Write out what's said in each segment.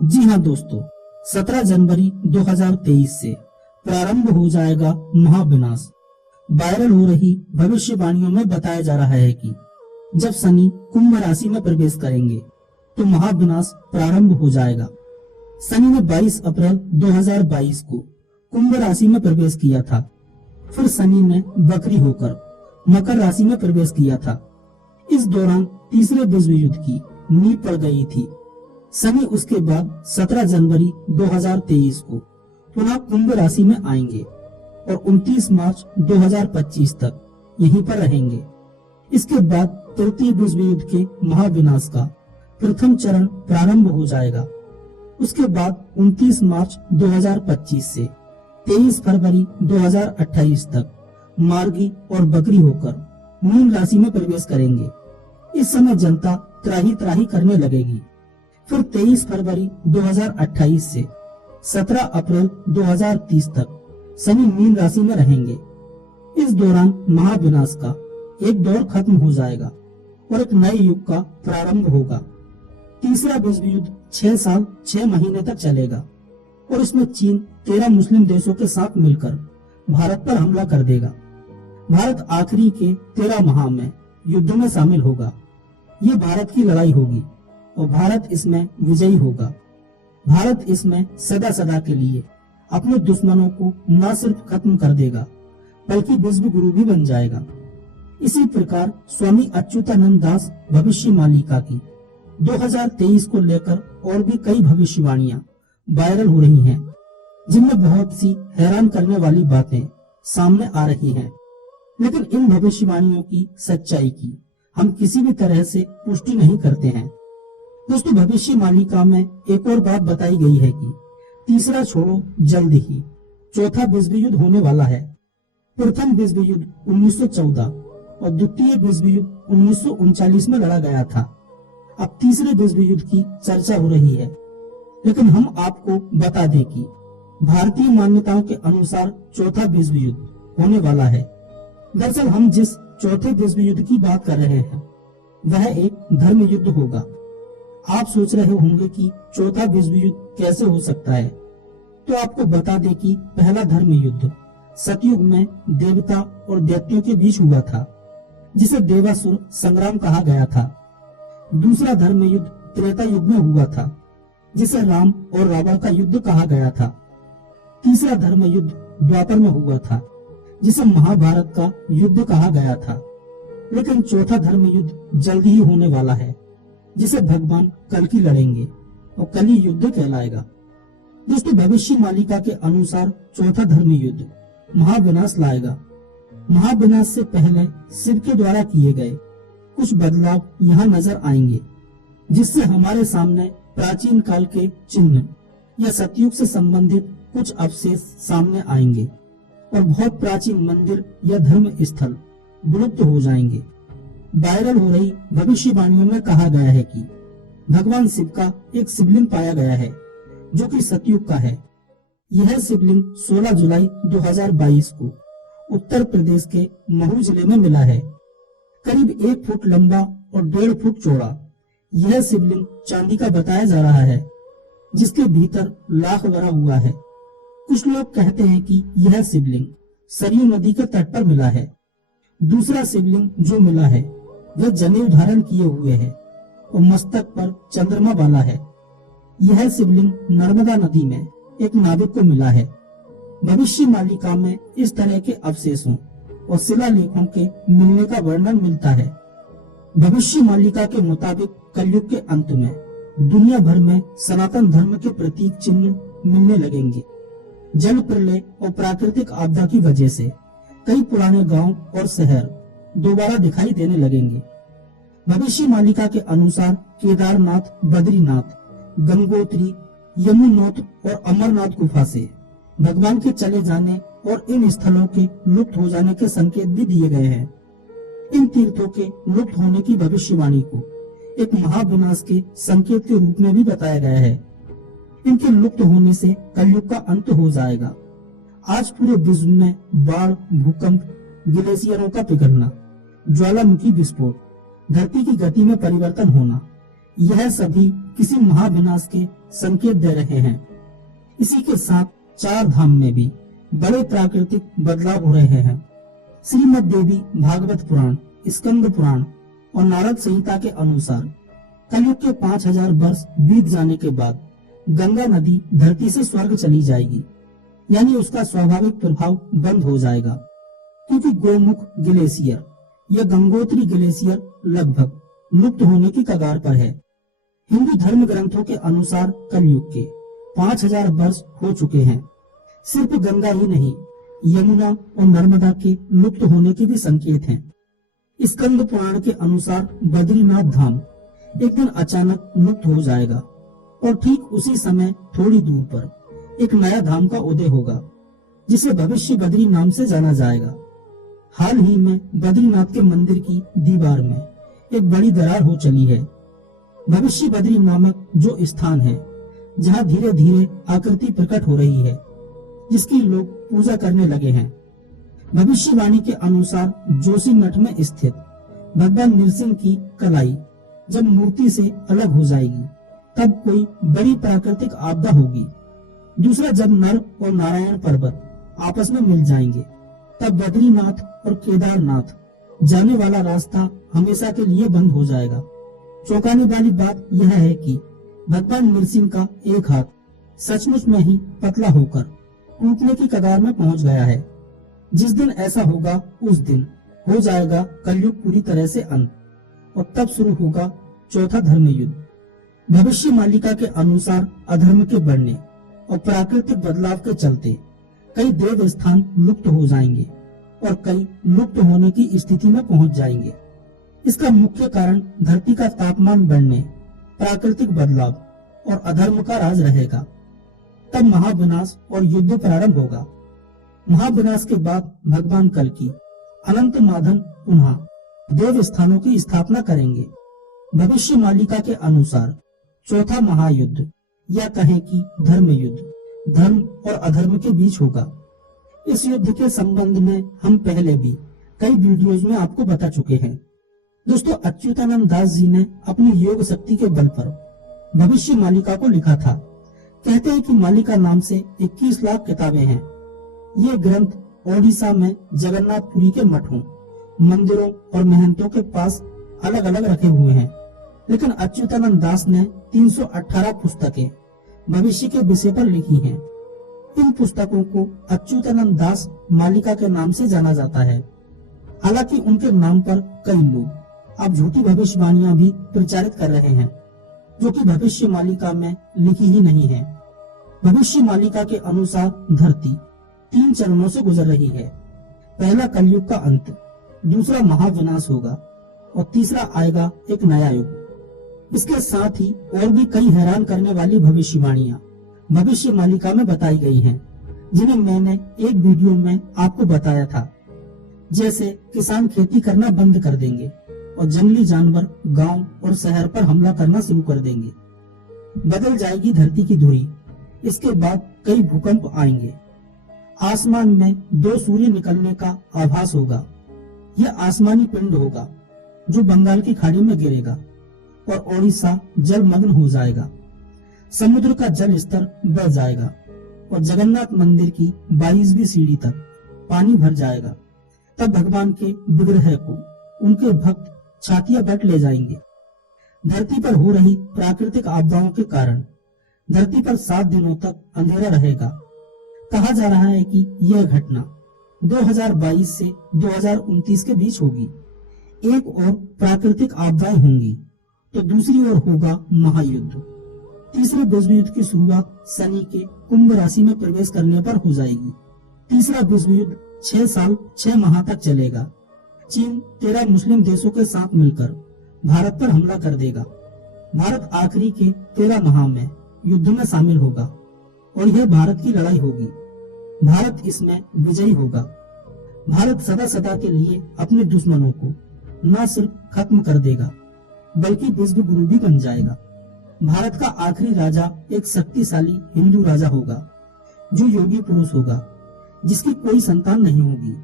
जी हाँ दोस्तों, 17 जनवरी 2023 से प्रारंभ हो जाएगा महाविनाश। वायरल हो रही भविष्यवाणियों में बताया जा रहा है कि जब शनि कुंभ राशि में प्रवेश करेंगे तो महाविनाश प्रारंभ हो जाएगा। शनि ने 22 अप्रैल 2022 को कुंभ राशि में प्रवेश किया था। फिर शनि ने वक्री होकर मकर राशि में प्रवेश किया था। इस दौरान तीसरे विश्व युद्ध की नींव पड़ गई थी। शनि उसके बाद 17 जनवरी 2023 को पुनः कुंभ राशि में आएंगे और 29 मार्च 2025 तक यहीं पर रहेंगे। इसके बाद तृतीय विश्व युद्ध के महाविनाश का प्रथम चरण प्रारंभ हो जाएगा। उसके बाद 29 मार्च 2025 से 23 फरवरी 2028 तक मार्गी और बकरी होकर मीन राशि में प्रवेश करेंगे। इस समय जनता त्राही त्राही करने लगेगी। फिर 23 फरवरी 2028 से 17 अप्रैल 2030 तक शनि मीन राशि में रहेंगे। इस दौरान महाविनाश का एक दौर खत्म हो जाएगा और एक नए युग का प्रारंभ होगा। तीसरा विश्व युद्ध 6 साल 6 महीने तक चलेगा और इसमें चीन 13 मुस्लिम देशों के साथ मिलकर भारत पर हमला कर देगा। भारत आखिरी के 13 माह में युद्ध में शामिल होगा। ये भारत की लड़ाई होगी और भारत इसमें विजयी होगा। भारत इसमें सदा सदा के लिए अपने दुश्मनों को न सिर्फ खत्म कर देगा बल्कि विश्व गुरु भी बन जाएगा। इसी प्रकार स्वामी अच्युतानंद दास भविष्य मालिका की 2023 को लेकर और भी कई भविष्यवाणियां वायरल हो रही हैं, जिनमें बहुत सी हैरान करने वाली बातें सामने आ रही हैं। लेकिन इन भविष्यवाणियों की सच्चाई की हम किसी भी तरह से पुष्टि नहीं करते हैं। दोस्तों, भविष्य मालिका में एक और बात बताई गई है कि तीसरा छोड़ो जल्द ही चौथा विश्व युद्ध होने वाला है। प्रथम विश्व युद्ध 1914 और द्वितीय विश्व युद्ध 1939 में लड़ा गया था। अब तीसरे विश्व युद्ध की चर्चा हो रही है। लेकिन हम आपको बता दें कि भारतीय मान्यताओं के अनुसार चौथा विश्व युद्ध होने वाला है। दरअसल हम जिस चौथे विश्व युद्ध की बात कर रहे हैं वह एक धर्म युद्ध होगा। आप सोच रहे होंगे कि चौथा विश्व युद्ध कैसे हो सकता है, तो आपको बता दें कि पहला धर्म युद्ध सतयुग में देवता और दैत्यों के बीच हुआ था, जिसे देवासुर संग्राम कहा गया था। दूसरा धर्म युद्ध त्रेता युग में हुआ था, जिसे राम और रावण का युद्ध कहा गया था। तीसरा धर्म युद्ध द्वापर में हुआ था, जिसे महाभारत का युद्ध कहा गया था। लेकिन चौथा धर्म युद्ध जल्द ही होने वाला है, जिसे भगवान कल्कि लड़ेंगे और कली युद्ध कहलाएगा। दोस्तों, भविष्य मालिका के अनुसार चौथा धर्म युद्ध महाविनाश लाएगा। महाविनाश से पहले शिव के द्वारा किए गए कुछ बदलाव यहाँ नजर आएंगे, जिससे हमारे सामने प्राचीन काल के चिन्ह या सतयुग से संबंधित कुछ अवशेष सामने आएंगे और बहुत प्राचीन मंदिर या धर्म स्थल विलुप्त हो जाएंगे। वायरल हो रही भविष्यवाणियों में कहा गया है कि भगवान शिव का एक शिवलिंग पाया गया है, जो कि सतयुग का है। यह शिवलिंग 16 जुलाई 2022 को उत्तर प्रदेश के महू जिले में मिला है। करीब 1 फुट लंबा और 1.5 फुट चौड़ा यह शिवलिंग चांदी का बताया जा रहा है, जिसके भीतर लाख भरा हुआ है। कुछ लोग कहते हैं कि यह शिवलिंग सरयू नदी के तट पर मिला है। दूसरा शिवलिंग जो मिला है वह जनेऊ धारण किए हुए है और मस्तक पर चंद्रमा वाला है। यह शिवलिंग नर्मदा नदी में एक नाविक को मिला है। भविष्य मालिका में इस तरह के अवशेषों और शिलालेखों के मिलने का वर्णन मिलता है। भविष्य मालिका के मुताबिक कलयुग के अंत में दुनिया भर में सनातन धर्म के प्रतीक चिन्ह मिलने लगेंगे। जल प्रलय और प्राकृतिक आपदा की वजह से कई पुराने गांव और शहर दोबारा दिखाई देने लगेंगे। भविष्य मालिका के अनुसार केदारनाथ, बद्रीनाथ, गंगोत्री, यमुनोत्री और अमरनाथ गुफा से भगवान के चले जाने और इन स्थलों के लुप्त हो जाने के संकेत भी दिए गए हैं। इन तीर्थों के लुप्त होने की भविष्यवाणी को एक महाविनाश के संकेत के रूप में भी बताया गया है। इनके लुप्त होने से कलयुग का अंत हो जाएगा। आज पूरे विश्व में बाढ़, भूकंप, ग्लेशियरों का पिघलना, ज्वालामुखी विस्फोट, धरती की गति में परिवर्तन होना, यह सभी किसी महाविनाश के संकेत दे रहे हैं। इसी के साथ चार धाम में भी बड़े प्राकृतिक बदलाव हो रहे हैं। श्रीमद् देवी भागवत पुराण, स्कंद पुराण और नारद संहिता के अनुसार कलयुग के 5000 वर्ष बीत जाने के बाद गंगा नदी धरती से स्वर्ग चली जाएगी, यानी उसका स्वाभाविक प्रभाव बंद हो जाएगा, क्योंकि गोमुख ग्लेशियर या गंगोत्री ग्लेशियर लगभग लुप्त होने की कगार पर है। हिंदू धर्म ग्रंथों के अनुसार कलयुग के 5000 वर्ष हो चुके हैं। सिर्फ गंगा ही नहीं, यमुना और नर्मदा के लुप्त होने के भी संकेत हैं। स्कंद पुराण के अनुसार बद्रीनाथ धाम एक दिन अचानक लुप्त हो जाएगा और ठीक उसी समय थोड़ी दूर पर एक नया धाम का उदय होगा, जिसे भविष्य बद्री नाम से जाना जाएगा। हाल ही में बद्रीनाथ के मंदिर की दीवार में एक बड़ी दरार हो चली है। भविष्य बद्री नामक जो स्थान है, जहाँ धीरे धीरे आकृति प्रकट हो रही है, जिसकी लोग पूजा करने लगे हैं। भविष्यवाणी के अनुसार जोशीमठ में स्थित भगवान नृसिंह की कलाई जब मूर्ति से अलग हो जाएगी, तब कोई बड़ी प्राकृतिक आपदा होगी। दूसरा, जब नर और नारायण पर्वत आपस में मिल जाएंगे, तब बद्रीनाथ और केदारनाथ जाने वाला रास्ता हमेशा के लिए बंद हो जाएगा। चौंकाने वाली बात यह है कि भगवान नृसिंह का एक हाथ सचमुच में ही पतला होकर टूटने की कगार में पहुंच गया है। जिस दिन ऐसा होगा, उस दिन हो जाएगा कलयुग पूरी तरह से अंत, और तब शुरू होगा चौथा धर्म युद्ध। भविष्य मालिका के अनुसार अधर्म के बढ़ने और प्राकृतिक बदलाव के चलते कई देव स्थान लुप्त हो जाएंगे और कई लुप्त होने की स्थिति में पहुंच जाएंगे। इसका मुख्य कारण धरती का तापमान बढ़ने, प्राकृतिक बदलाव और अधर्म का राज रहेगा। तब महाविनाश और युद्ध प्रारंभ होगा। महाविनाश के बाद भगवान कल्कि अनंत माधन पुनः देव स्थानों की स्थापना करेंगे। भविष्य मालिका के अनुसार चौथा महायुद्ध, या कहें कि धर्म युद्ध, धर्म और अधर्म के बीच होगा। इस युद्ध के संबंध में हम पहले भी कई वीडियोज में आपको बता चुके हैं। दोस्तों, अच्युतानंद दास जी ने अपनी योग शक्ति के बल पर भविष्य मालिका को लिखा था। कहते हैं कि मालिका नाम से 21 लाख किताबें हैं। ये ग्रंथ ओडिशा में जगन्नाथपुरी के मठों, मंदिरों और महंतों के पास अलग अलग रखे हुए हैं, लेकिन अच्युतानंद दास ने 318 पुस्तकें भविष्य के विषय पर लिखी हैं। इन पुस्तकों को अच्युतानंद दास मालिका के नाम से जाना जाता है। हालांकि उनके नाम पर कई लोग अब झूठी भविष्यवाणियां भी प्रचारित कर रहे हैं, जो कि भविष्य मालिका में लिखी ही नहीं है। भविष्य मालिका के अनुसार धरती 3 चरणों से गुजर रही है। पहला कलयुग का अंत, दूसरा महाविनाश होगा और तीसरा आएगा एक नया युग। इसके साथ ही और भी कई हैरान करने वाली भविष्यवाणियां भविष्य मालिका में बताई गई हैं, जिन्हें मैंने एक वीडियो में आपको बताया था। जैसे किसान खेती करना बंद कर देंगे और जंगली जानवर गांव और शहर पर हमला करना शुरू कर देंगे। बदल जाएगी धरती की धुरी। इसके बाद कई भूकंप आएंगे। आसमान में 2 सूर्य निकलने का आभास होगा। यह आसमानी पिंड होगा जो बंगाल की खाड़ी में गिरेगा और ओडिशा जलमग्न हो जाएगा। समुद्र का जल स्तर बढ़ जाएगा और जगन्नाथ मंदिर की 22वीं सीढ़ी तक पानी भर जाएगा। तब भगवान के विग्रह को उनके भक्त छातियां बट ले जाएंगे। धरती पर हो रही प्राकृतिक आपदाओं के कारण धरती पर 7 दिनों तक अंधेरा रहेगा। कहा जा रहा है कि यह घटना 2022 से 2029 के बीच होगी। एक और प्राकृतिक आपदाएं होंगी तो दूसरी ओर होगा महायुद्ध। तीसरे विश्व युद्ध की शुरुआत शनि के कुंभ राशि में प्रवेश करने पर हो जाएगी। तीसरा विश्व युद्ध 6 साल 6 माह तक चलेगा। चीन 13 मुस्लिम देशों के साथ मिलकर भारत पर हमला कर देगा। भारत आखिरी के 13 माह में युद्ध में शामिल होगा और यह भारत की लड़ाई होगी। भारत इसमें विजयी होगा। भारत सदा सदा के लिए अपने दुश्मनों को न सिर्फ खत्म कर देगा, बल्कि विश्व गुरु भी बन जाएगा। भारत का आखिरी राजा एक शक्तिशाली हिंदू राजा होगा, जो योगी पुरुष होगा, जिसकी कोई संतान नहीं होगी।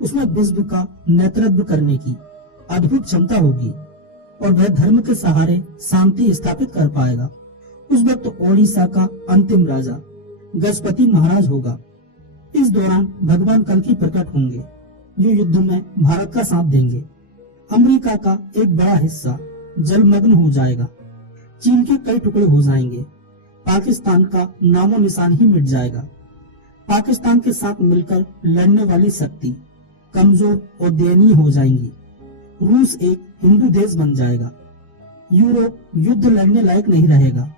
उसमें विश्व का नेतृत्व करने की अद्भुत क्षमता होगी और वह धर्म के सहारे शांति स्थापित कर पाएगा। उस वक्त ओडिशा का अंतिम राजा गजपति महाराज होगा। इस दौरान भगवान कल्कि प्रकट होंगे, जो युद्ध में भारत का साथ देंगे। अमेरिका का एक बड़ा हिस्सा जलमग्न हो जाएगा। चीन के कई टुकड़े हो जाएंगे। पाकिस्तान का नामो निशान ही मिट जाएगा। पाकिस्तान के साथ मिलकर लड़ने वाली शक्ति कमजोर और दयनीय हो जाएंगी। रूस एक हिंदू देश बन जाएगा। यूरोप युद्ध लड़ने लायक नहीं रहेगा।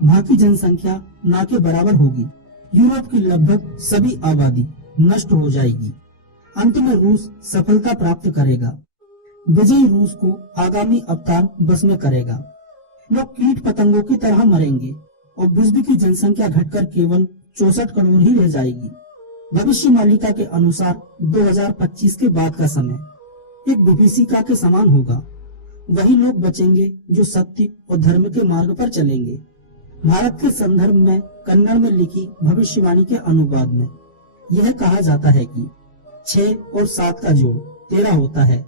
वहाँ की जनसंख्या ना के बराबर होगी। यूरोप की लगभग सभी आबादी नष्ट हो जाएगी। अंत में रूस सफलता प्राप्त करेगा। विजयी रूस को आगामी अवतार बस में करेगा। लोग कीट पतंगों की तरह मरेंगे और विश्व की जनसंख्या घटकर केवल 64 करोड़ ही रह जाएगी। भविष्य मालिका के अनुसार 2025 के बाद का समय एक विभीषिका के समान होगा। वही लोग बचेंगे जो सत्य और धर्म के मार्ग पर चलेंगे। भारत के संदर्भ में कन्नड़ में लिखी भविष्यवाणी के अनुवाद में यह कहा जाता है कि 6 और 7 का जोड़ 13 होता है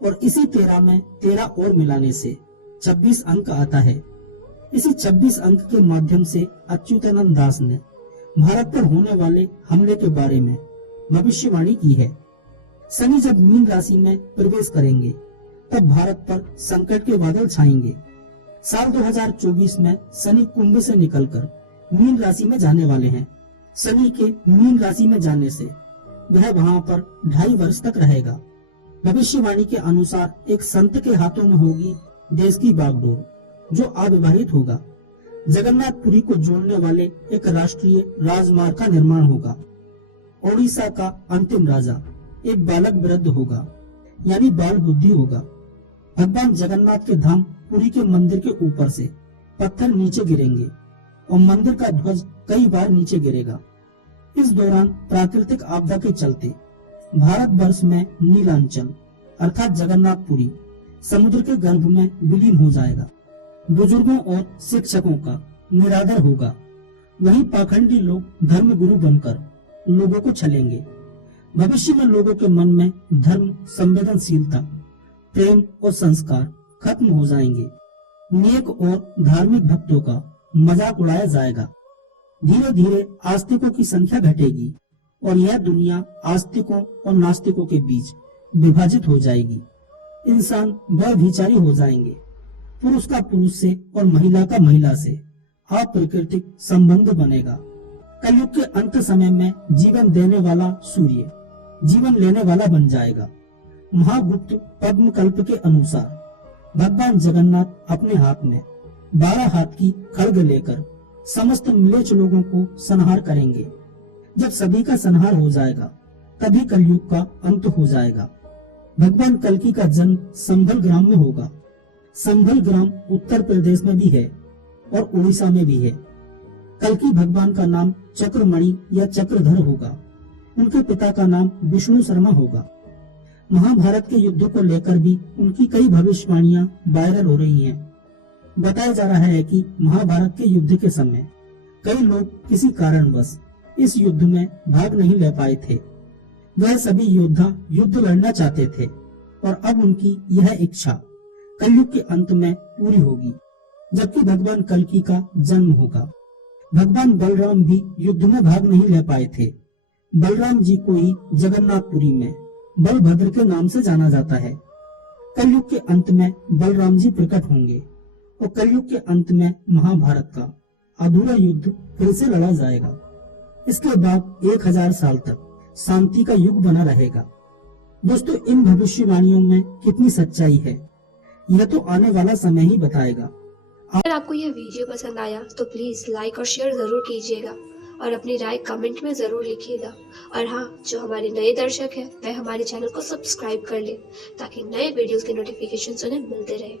और इसी 13 में 13 और मिलाने से 26 अंक आता है। इसी 26 अंक के माध्यम से अच्युतानंद दास ने भारत पर होने वाले हमले के बारे में भविष्यवाणी की है। शनि जब मीन राशि में प्रवेश करेंगे तब भारत पर संकट के बादल छाएंगे। साल 2024 में शनि कुंभ से निकलकर मीन राशि में जाने वाले हैं। शनि के मीन राशि में जाने से वह वहां पर 2.5 वर्ष तक रहेगा। भविष्यवाणी के अनुसार एक संत के हाथों में होगी देश की बागडोर, जो अविवाहित होगा। जगन्नाथपुरी को जोड़ने वाले एक राष्ट्रीय राजमार्ग का निर्माण होगा। ओडिशा का अंतिम राजा एक बालक वृद्ध होगा, यानी बाल बुद्धि होगा। भगवान जगन्नाथ के धाम पुरी के मंदिर के ऊपर से पत्थर नीचे गिरेंगे और मंदिर का ध्वज कई बार नीचे गिरेगा। इस दौरान प्राकृतिक आपदा के चलते भारत वर्ष में नीलांचल अर्थात जगन्नाथपुरी समुद्र के गर्भ में विलीन हो जाएगा। बुजुर्गों और शिक्षकों का निरादर होगा। वहीं पाखंडी लोग धर्म गुरु बनकर लोगों को छलेंगे। भविष्य में लोगों के मन में धर्म, संवेदनशीलता, प्रेम और संस्कार खत्म हो जाएंगे। नेक और धार्मिक भक्तों का मजाक उड़ाया जाएगा। धीरे धीरे आस्तिकों की संख्या घटेगी और यह दुनिया आस्तिकों और नास्तिकों के बीच विभाजित हो जाएगी। इंसान व्यभिचारी हो जाएंगे। पुरुष का पुरुष से और महिला का महिला से अप्राकृतिक संबंध बनेगा। कलयुग के अंत समय में जीवन देने वाला सूर्य जीवन लेने वाला बन जाएगा। महागुप्त पद्म कल्प के अनुसार भगवान जगन्नाथ अपने हाथ में 12 हाथ की खड्ग लेकर समस्त म्लेच्छ लोगों को संहार करेंगे। जब सभी का संहार हो जाएगा तभी कलयुग का अंत हो जाएगा। भगवान कल्कि का जन्म संभल ग्राम में होगा। संभल ग्राम उत्तर प्रदेश में भी है और उड़ीसा में भी है। कल्कि भगवान का नाम चक्रमणि या चक्रधर होगा। उनके पिता का नाम विष्णु शर्मा होगा। महाभारत के युद्ध को लेकर भी उनकी कई भविष्यवाणियां वायरल हो रही हैं। बताया जा रहा है कि महाभारत के युद्ध के समय कई लोग किसी कारणवश इस युद्ध में भाग नहीं ले पाए थे। वह सभी योद्धा युद्ध लड़ना चाहते थे और अब उनकी यह इच्छा कलयुग के अंत में पूरी होगी, जबकि भगवान कल्कि का जन्म होगा। भगवान बलराम भी युद्ध में भाग नहीं ले पाए थे। बलराम जी को ही जगन्नाथपुरी में बलभद्र के नाम से जाना जाता है। कलयुग के अंत में बलराम जी प्रकट होंगे और कलयुग के अंत में महाभारत का अधूरा युद्ध फिर से लड़ा जाएगा। इसके बाद 1000 साल तक शांति का युग बना रहेगा। दोस्तों, इन भविष्यवाणियों में कितनी सच्चाई है यह तो आने वाला समय ही बताएगा। अगर आपको यह वीडियो पसंद आया तो प्लीज लाइक और शेयर जरूर कीजिएगा और अपनी राय कमेंट में जरूर लिखिएगा। और हाँ, जो हमारे नए दर्शक हैं वह हमारे चैनल को सब्सक्राइब कर ले ताकि नए वीडियोस के नोटिफिकेशन उन्हें मिलते रहे।